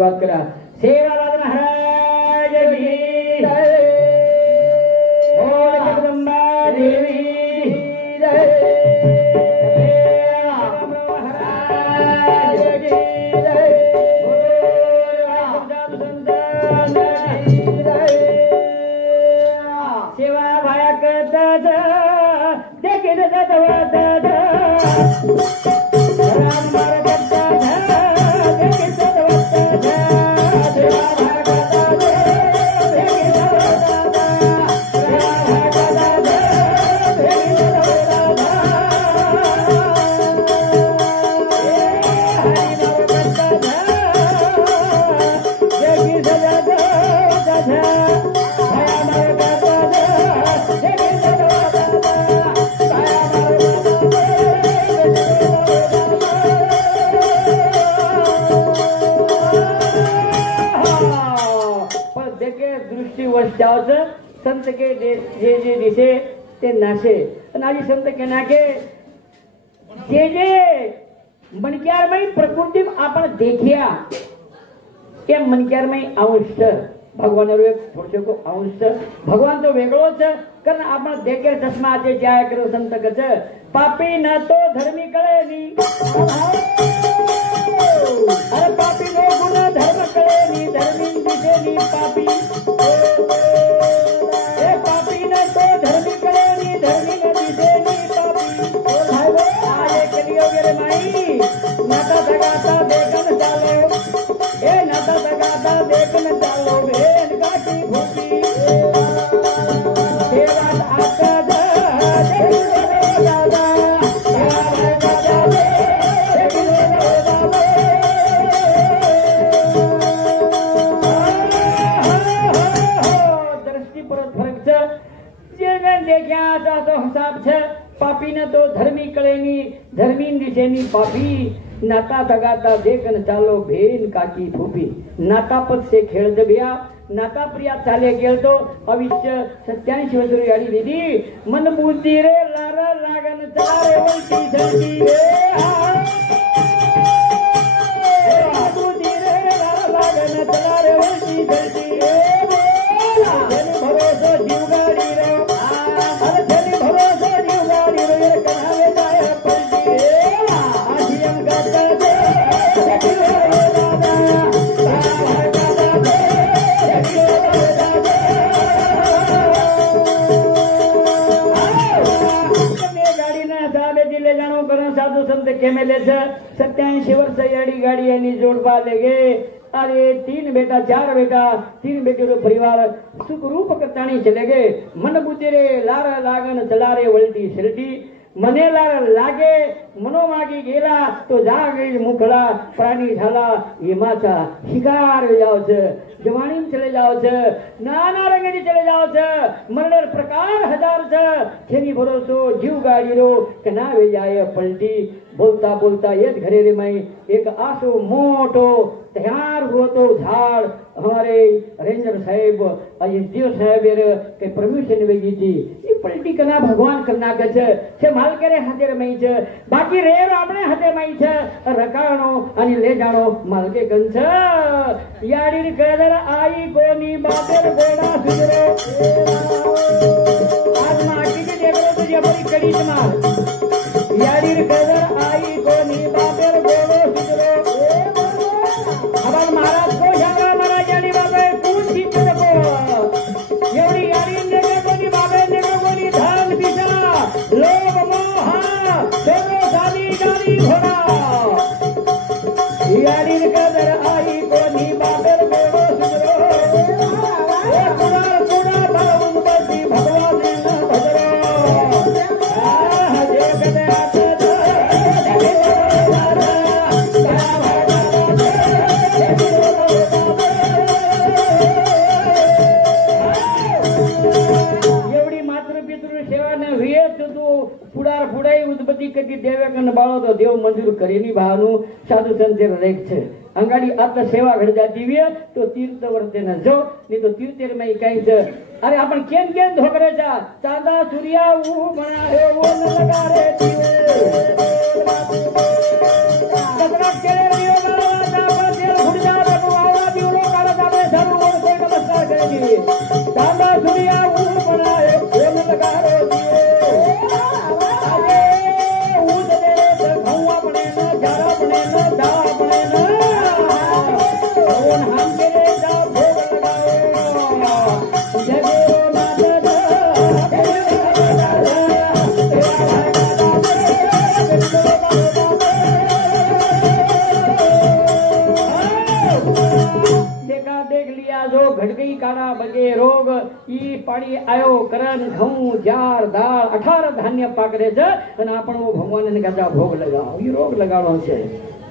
बात करा सेवालाल महाराज की जय, बोल जगदम्बा देवी जय, महाराज की जय, बोल संतान की जय। सेवा भाया करतात देखील दत्तवतात राम मार करतात देखील दत्तवतात सेवा भाया करतात देखील दत्तवतात राम भाया करतात देखील दत्तवतात हरी नाम करतात देखील दत्तवतात भाया मार करतात देखील दत्तवतात भाया पण देखे दृष्टी वश्याच संत के जे जे दिसे ते नाशे आणि संत के नाके जे जे मनक्यारमय प्रकृती आपण देखिया ते मनक्यारमय अंश भगवान थोडसे को अंश भगवान तो वेगळोच कारण आपण देखे चष्मा ते जाय करो संत कच पापी न तो धर्मी कळे नी अरे पापी नो गुण धर्म कळे नी धर्मी दिसे नी पापी ए पापी न तो धर्मी कळे नी धर्मी न दिसे नी पापी आले कलियो गेले माई नाता सगाता देखन चालो ए नाता सगाता देखन चालो भेन काठी भूकी सेवात आता पापी न तो धर्मी कळेनी धर्मीन दिशेनी पापी नाता तगाता देखन चालो भेन काकी फूपी नाता पद से खेळ दबिया नाता प्रिया चाले गेलतो अविश्य 87 वर्ष याडी दीदी मन बुद्धी रे लार लागन चारे वंती धरती रे बुद्धी रे लार लागन चारे वंती धरती रे जन भरोसा जीवगाडी रे जन भरोसा जीवगाडी रे कहावे जाय पलटी रे आशियम गाता दे साधु संत केमेले 87 वर्ष याडी गाड़ी यानी जोड़वा लेगे अरे 3 बेटा 4 बेटा 3 बेटी रो परिवार सुख रूप करतानी चले गए मन बुद्धि रे लार लागन चलारे वळती शिरटी मने लार लागे मनोमागी गेला तो जागे मुखला प्राणी झाला यमाचा शिकार जावच जवानी चले जावच नाना रंगनी चले जावच मरण प्रकार हजार छेनी भरोसो जीव गाड़ी रो कनावे जाय पलटी बोलता बोलता येत घरे रे माई एक आसो मोटो तैयार हुआ तो झाड़ हमारे रेंजर साहेब अजिंक्य साहेब के परमिशन वेगी थी ये पलटी कना भगवान करना गच छे माल करे हाथे मई छ बाकी रेर आपणे हाथे मई छ रकाणो आणि ले जाणो माल के कंछ याडी कदर आई कोनी बातेर गोडा सुजरो आज माटी के देखो तुझे बड़ी कड़ी मार याडी कदर आई कोनी बातेर गोडो सुजरो महाराज को सांगा महाराज आणि बाबा कोण चित्र को एवढी गाडी नेगे कोणी बाबा नेगे कोणी धान पिसला लोभ मोह सगळं झाली गाडी घोडा याडी कदर आई कोणी बाबेर गोडो सुजरो ओ कुडा कुडा भाऊन बसी भगवान न भजरो जे कदे ઉદબત્તી કરી દેવે કન બાળો તો દેવ મંજૂર કરીને ભાવનું સાધુ સંતે રેખ છે અંગાડી આત્મ સેવા ઘડતા દિવ્ય તો તીર્થ વર્તે ન જો ની તો તીર્થેર માં કઈ છે અરે આપણ કેમ કેમ ધોકરે છે ચાંદા સૂર્યા ઉ બનાવે ઓ ન લગારે દીવે કતરા કેરે રિયો ગાવા તા પર તેલ ફુડજા ભગવાન काड़ा बगे रोग ई पाड़ी आयो करन घऊं जार दाल 18 धान्य पाकरे छे अने आपण भगवान ने कहता भोग लगाओ ई रोग लगाड़ो छे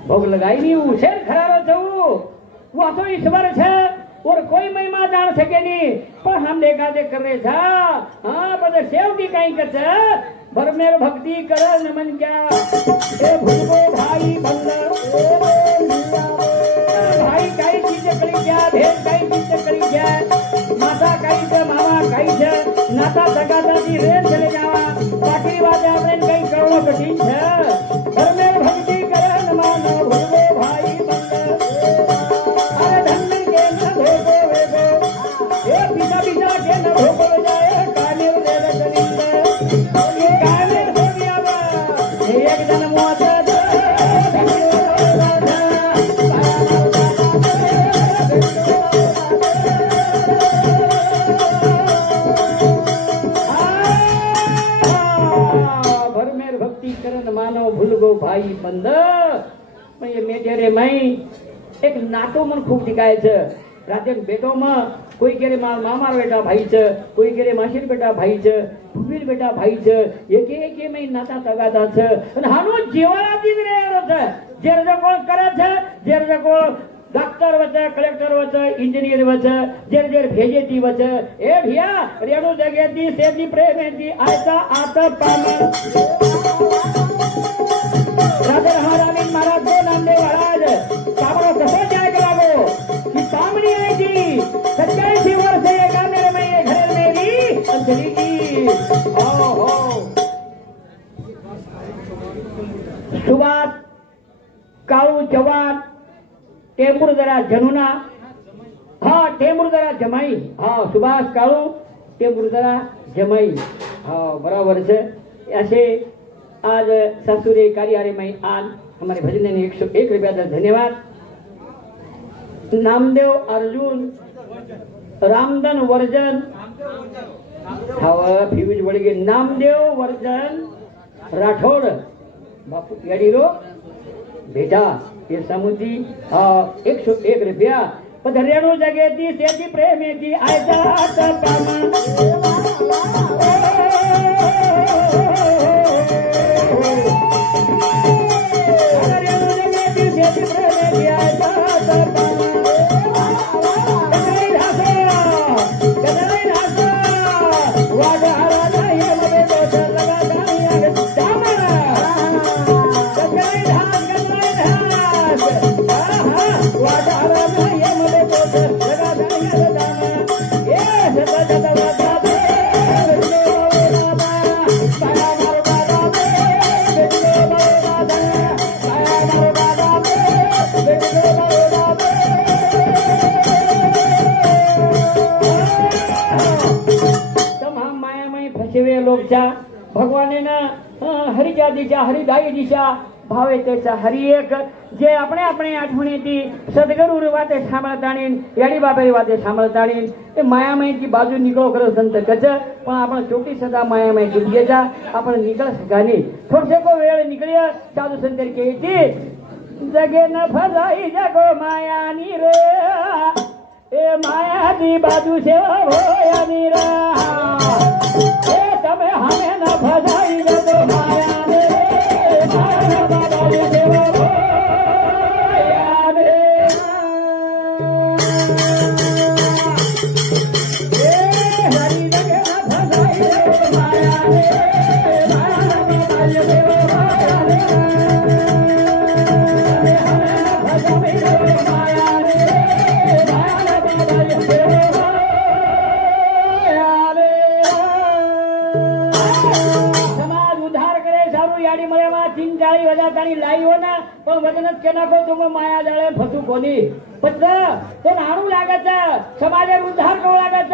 भोग लगाई नहीं हूँ शेर खरारो छू वो तो ईश्वर छे और कोई महिमा जान सके नहीं पर हम देखा देख कर रहे था हाँ बदे सेवटी कहीं कर भरमेर भक्ति कर नमन क्या ए भूगो भाई बल्लर भाई कई चीज करी क्या भेद कई चीज करी क्या माता कई से मामा कई से नाता सगा दादी रेल चले जावा बाकी बातें आपने कई करोड़ों कठिन है भरमेर भक्ति कर नमन भूगो भाई बल्लर अरे धन के न धोको वेगो ए पिता पिता के न धोको जाए काले रेल चलिंदे एक जन मोता भरमेर भक्ति करन मानो भूल गो भाई बंद मैं ये मेटेरे मैं एक नातो मन खूब दिखाए छे राते बेटो में कोई केरे मामा बेटा भाई छे कोई केरे मासीर बेटा भाई छे फूफीर बेटा भाई छे एक में नाता तगादा छे અને હાનો જીવાળાથી જ રહેલો છે જે રજે કોણ કરે છે જે રજે કોણ डॉक्टर वचे कलेक्टर वचे इंजीनियर वचे जेर जेर भेजेती वचे ए भैया रेणु जगेती सेती प्रेमेती आयता आत पाम राधे महारानी महाराज को नामदेव महाराज सामरो कसो जाय करावो कि सामनी आई थी 27 वर्ष ये गाने में ये घर मेरी अंजलि की ओहो सुभाष काळू चव्हाण टेंबुरदरा जनुना हाँ टेंबुरदरा जमाई हाँ सुभाष काळू टेंबुरदरा जमाई हाँ बराबर है ऐसे आज सासुरे कार्यालय में आज हमारे भजन ने 101 रुपया धन्यवाद नामदेव अर्जुन रामदन वर्जन हाँ फ्यूज बढ़ गए नामदेव वर्जन राठौड़ बापू याडीरो बेटा ये समुद्री 101 रुपया पधरेणु जगेती सेती प्रेमेती आयता पामा पधरेणु जगेती सेती प्रेमेती आयता पामा कदई रासा वाजा राजा ये मरे दोष लगा दानिया दामना कदई धान भगवाने ना हरिजा दिशा हरिदाई दिशा भावे त्याचा हरि एक जे આપણે આપણે આઠમણીથી સદગુરુ વાતે સાંભળતાણી યાડી બાપા વાતે સાંભળતાણી એ માયામયથી બાજુ નીકળો કરો સંત કચ પણ આપણે ચોટી સદા માયામય ગુજે જા આપણે નીકળ સગાની થોડસે કો વેળ નીકળ્યા સાધુ સંતર કહે છે જગે ન ફસાઈ જગો માયાની રે એ માયાથી બાજુ છે ભોયાની રે એ તમે હમે ન ફસાઈ જગો માયાને माया जाळे फसू कोणी पत्र तो नाणू लागत समाज उद्धार करू लागत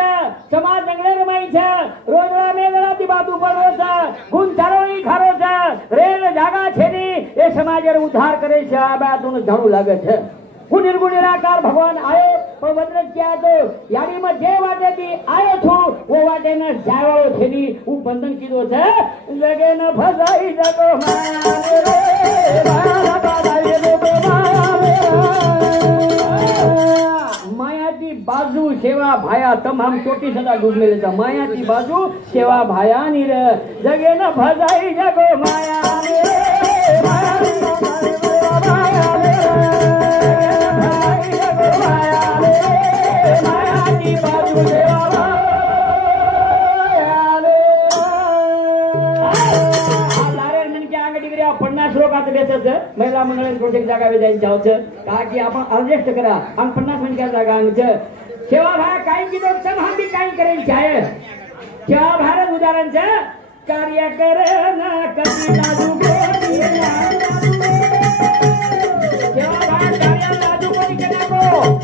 समाज जंगले रमाई छे रोजड़ा मेदड़ा ती बात ऊपर होता गुण चारोई खारो छे रेल जागा छेनी ए समाज उद्धार करे छे आ बातों झाड़ू लागे छे હું નિર્ગુણ નિરાકાર ભગવાન આયો પણ વચન ક્યાં તો યાડીમાં જે વાટેથી આયો છું ઓ વાટે ન જાવાળો છેની હું બંધન કીધો છે લગે ન ફસાઈ જતો માયા રે મારા બાબાએ દેતો માયા માયાથી બાજુ सेवा भाया तमाम चोटी सदा डूबलेले मायाची बाजू सेवा भाया नीर जगे न भजाई जगो माया महिला मंडळ प्रोजेक्ट जागा जायचं का की आपण अर्जेस्ट करा आणि 50 मिनिट जागा आमचं सेवा भाया काही किलो सब हम भी काही करेल चाहे सेवा भारत उदाहरणचं कार्य करना कधी लाजू सेवा भाया कार्य लाजू कोणी केला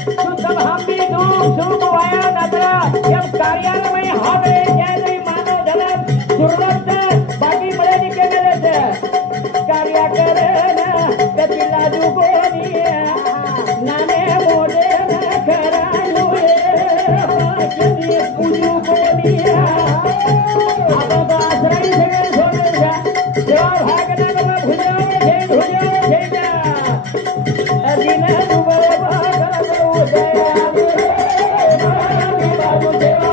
तू सब हम भी सुख वाया दादरा जब कार्यालय हवे जय मानव धन सुरवत बाकी बळे केलेले कार्य करना कधी लाजू कोणी नाने मोरे न करायलो कधी पूजू कोणी आता आश्रय सगळे सोडून जा देवा भागना भुजावे घे भुजावे घे अदिन दुबळे भागला उदया बाबू देवा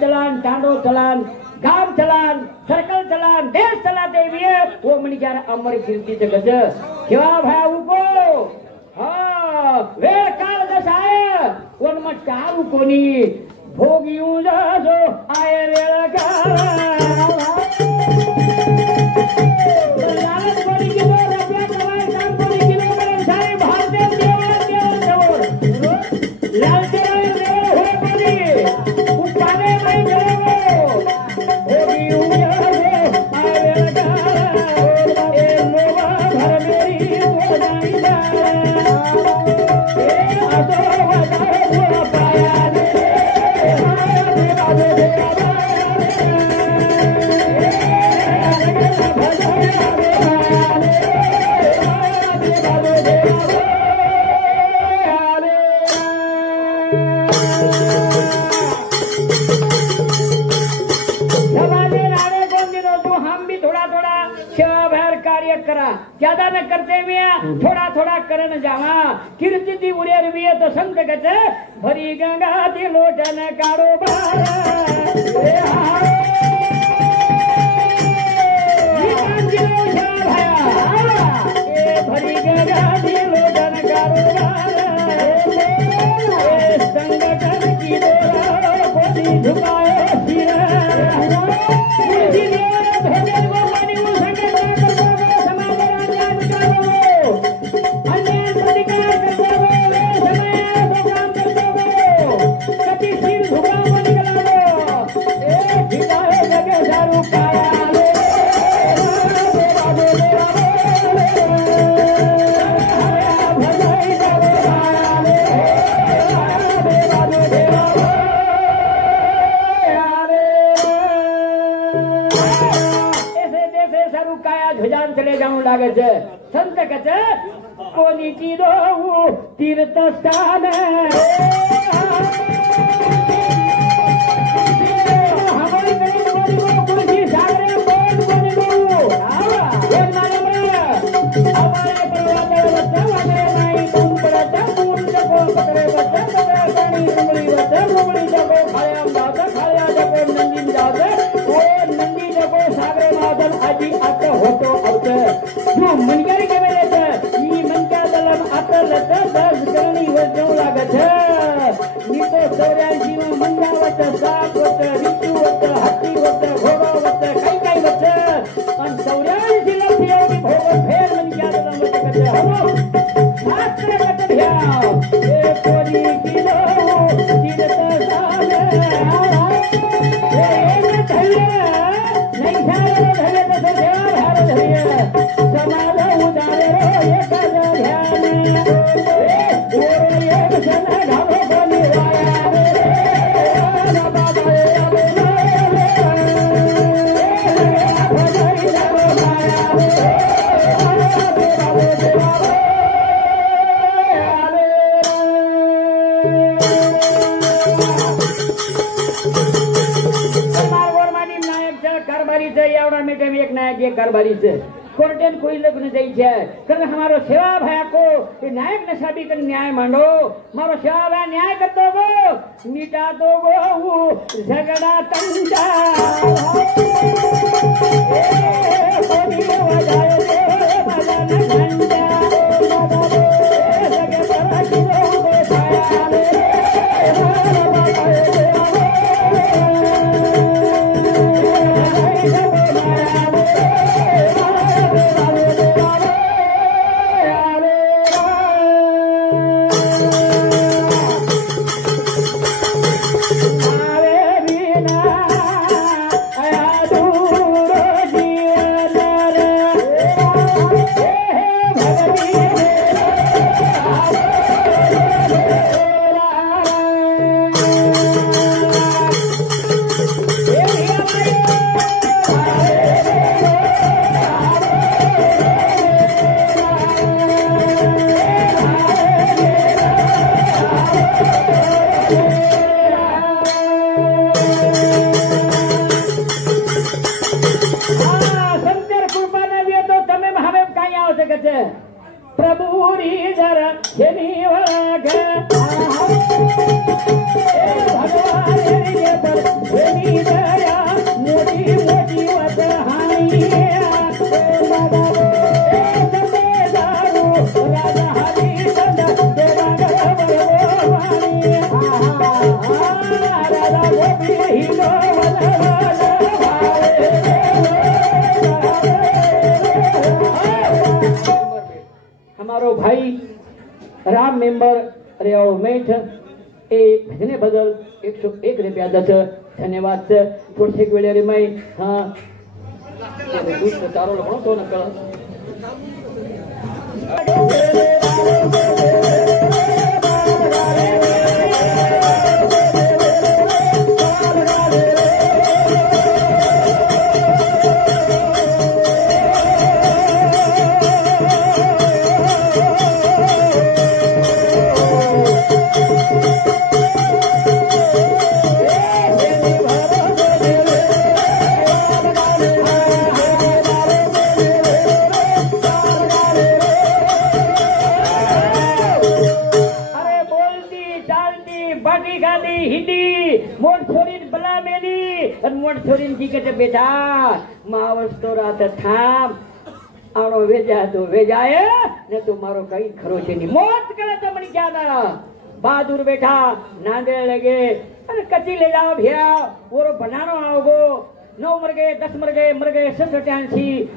चलान टांडो चलान गांव चलान सर्कल चलान देश चलाते हुए वो मणिकार अमर कीर्ति जगत केवा भाया उको हाँ वेळ काल दसाय वन मत काल कोणी भोग येऊ जासो आय वेळ काल लालच कोणी किलो रब्या कमाई काम कोणी किलो करून सारे भारतीय देवा जवळ लालचे वेळ हो कोणी उपाने नाही जवळ भोग येऊ जासो आय वेळ काल ए लोवा घर मेरी गोदाई जा ए आसो वदाय पाया ज्यादा न करते मिया थोड़ा थोड़ा करन जावा कीर्ति दी उड़ेर विये तो संत गज भरी गंगा दी लोटन कारोबार ए हाय ए भरी गंगा दी लोटन कारोबार ए संगठन की डोरा कोदी झुकाए सिर धोने को पानी वो संगठन चले जाऊं लागे संत कच कोणी की दो तीर्थ स्थान हमारी कुर्सी सागरे बोल कोणी दो हमारे पर्वत नाही तुम करत पूर्ण को पकड़े बच्चा पाणी रुमड़ी बच्चा रुमड़ी जगो खाया जगो नंदी जावे ओ नंदी जगो सागरे मादल आजी आता होतो जो मनगारी के वेळे ई मनका दलम आपलत 10 करणी वजू लागत मी तो 84 मंगावत साप होत ऋतू होत हत्ती होत घोडा होत काही होत पण 84 लक्षी भोग फेर मनका दलम करते हो शास्त्र कट घ्या ए कोणी किलो तीर्थ साल ए धैर्य नाही झालं धैर्य तसे देवा भार धैर्य समाज उदार एक ध्यान एक सन घालो कोणी आवड़ा मीटे में एक नायक ये कारबारी से कोर्टेन कोई लग्न जाई छे कर हमारो सेवा भया को ये नायक नशा भी कर न्याय मांडो मारो सेवा भया न्याय कर दो गो मिटा दो गो वो झगड़ा तंजा हमारो भाई राम मेंबर रेव मेठ ए भजने बदल 101 रुपया दस धन्यवाद से थोड़े वेळे रे मैं हाँ दूध चारो लगणो तो न कळ छोरीन की कहते बेटा मावस तो रात थाम आणो वेजा तो वेजाए ने तो मारो कई खरो छे नी मोत करे तो मनी क्या दाड़ा बहादुर बेटा नांदे लगे अरे कच्ची ले जाओ भैया ओरो बनानो आओगो 9 मर गए 87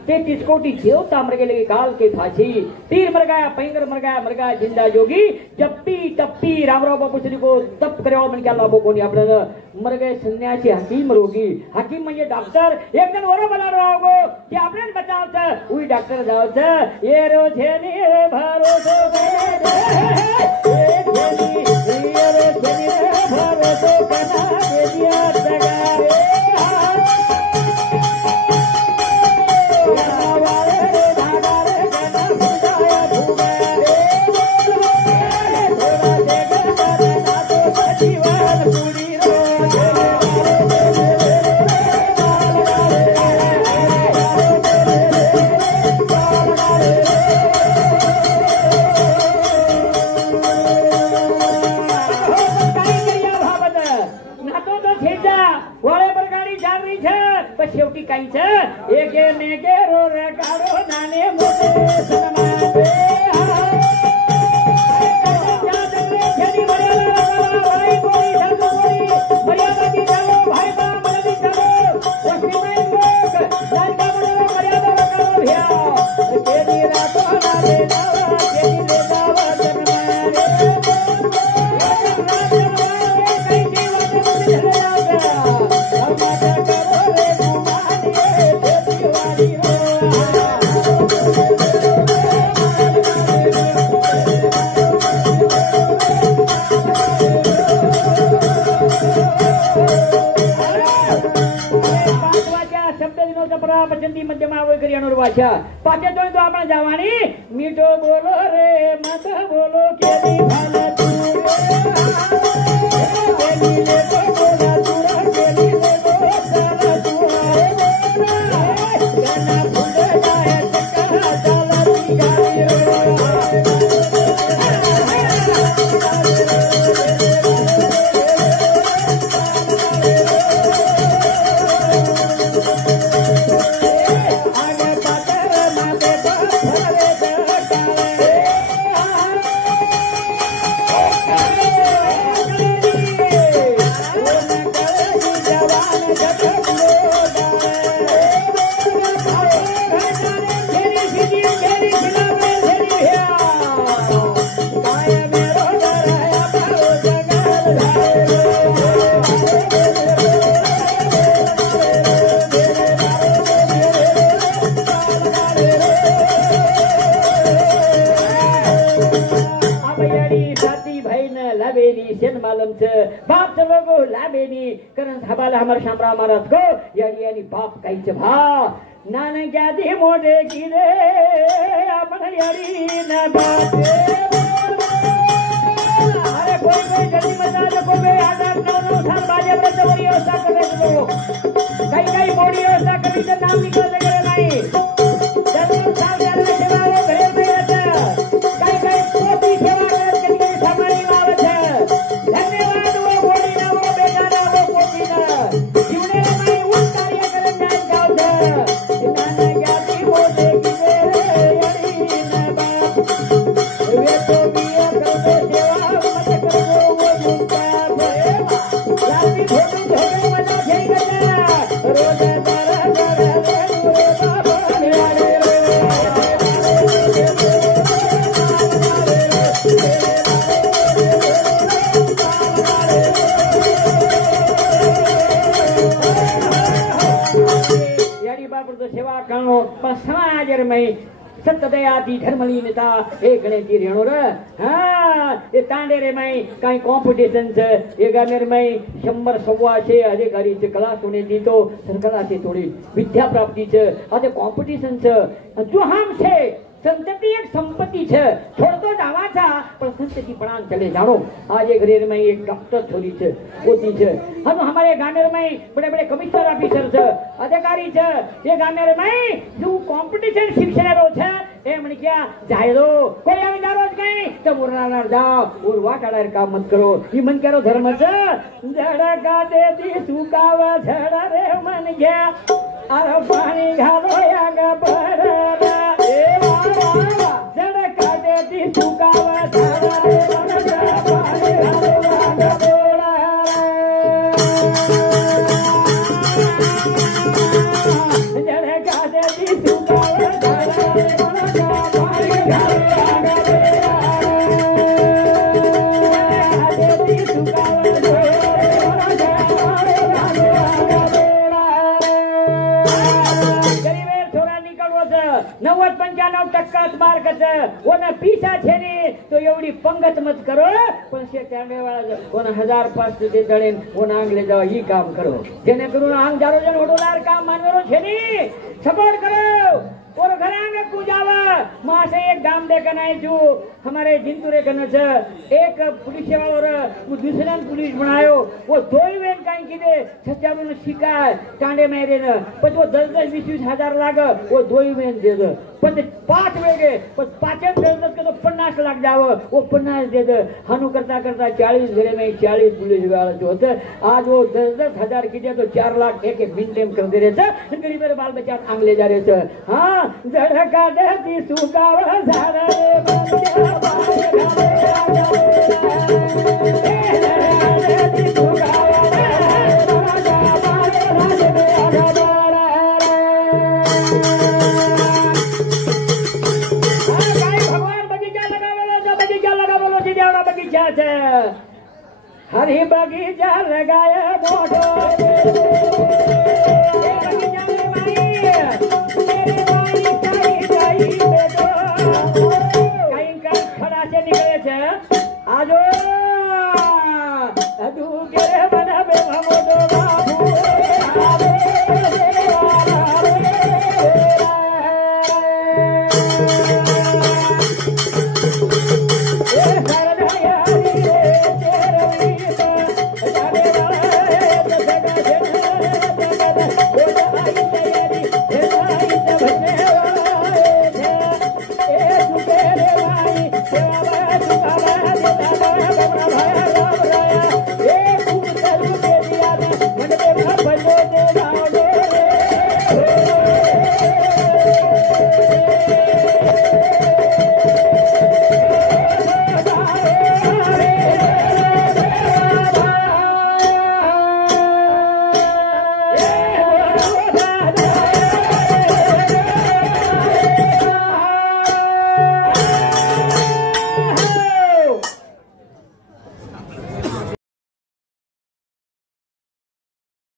33 कोटि देवता मर गए लगे काल के फांसी तीर मर गया पैंगर मर गया जिंदा जोगी जप्पी तप्पी रामराव बापू श्री को तप करे मन क्या लाभो कोनी आपने मर गए सन्यासी हकीम रोगी हकीम म्हणजे डॉक्टर एक दिन ओरो बनानो आओगो कि आपने बचाव छ उई डॉक्टर जाव छ ये रो छेनी भरोसा करे ये रो छेनी भरोसा कना दे दिया जगारे शेवटी काही छ एके मेके रो रे काढो नाने मोठे सन्माने वाचा पाटे तो आपण जावानी मीठो बोलो रे मत बोलो केली भाला तू केली ले तो बोला तू केली ले तो साला तू लावेनी सेन मालम छ बाप चलोगो लावेनी कारण थाबाला हमर शामरा महाराज को यानी यानी बाप काई छ भा नाना क्या दे मोडे की रे अपन यारी ना बाप अरे कोई जल्दी मत आ कोई 8-9 साल बाजे पर चोरी व्यवस्था करे तो कई मोड़ी व्यवस्था करी तो नाम निकल करे नहीं 10 साल जाने सेवा रे घरे में रहता कई कोटी सेवा करे के समानी लावे छे धन्यवाद वो मोड़ी ना वो बेटा ना वो कोटी ना जीवने में उस कार्य करे जान जाओ छे नाना ज्ञाति मोटे की रे यारी ना बाप वे तो बिया करो सेवा मत करो वो झूठा लाली धोती धोती मजा झेल गया रोज सेवा करो पर समाज में सत्यदयाती धर्मली नेता एक गणेती रेणो रे हां ये तांडेरे में काही कॉम्पिटिशन छे ये गामेर में 100-125 अधिकारी चे क्लास होने दी तो सरकार से थोड़ी विद्या प्राप्ति छे अते कॉम्पिटिशन छे जो हम छे संतति एक संपत्ति छे छोड़तो जावा था पर संतति प्राण चले जानो आज एक रेर में एक डॉक्टर छोरी छे होती छे हम हमारे गामेर में बड़े-बड़े कमिश्नर ऑफिसर छे अधिकारी छे ये गामेर में जो कंपटीशन शिक्षणरो छे ए मने क्या जाय दो कोई आवे जारो कहीं तो मुरनार जाओ और वाटाड़ार काम मत करो ई मन करो धर्म छे झड़का देती सुकाव झड़ रे मन गया अरे पानी घालो आगा बररा ए झड़का देती सुकाव झड़ रे मन गया पानी घालो आगा बररा झड़का देती सुकाव झड़ रे मन गया पानी घालो आगा बररा देती सुकाव झड़ रे मन गया नव्वद 95% मार्क कोना पीछा छे ने तो एवढी पंगत मत करो पण शे टांडे वाला कोना 1005 दे दळे कोना आंगले जाव ही काम करो जेने करून आंग जारो जन होडोलार काम मानवेरो छे ने सपोर्ट करो और घरांग पूजावा मां से एक गाम दे कनाई छु हमारे जिंतुरे कन छ एक पुलिस वालो रे वो दूसरा पुलिस बनायो वो दोई वेन काई कीदे छचारो ने शिकाय टांडे में रे न पण वो 10-20 हजार लाग वो दोई वेन दे दे पण 5 वेगे पण 5 दे के तो 50 लाख जाव वो 50 दे दे हनु करता करता 40 घरे में 40 पुलिस वाला जो होते आज वो 10-10 हजार कीदे तो 4 लाख एक मिनट कर दे रे छ गरीब मेरे बाल बच्चा आंगले जा रे छ हां झड़का देती सुकाव झाड़ रे बच्चा हरी बगीचा लगाया मोटो कहीं का खड़ा से निकले थे आजो अदू के बना बे भमोदो बाबू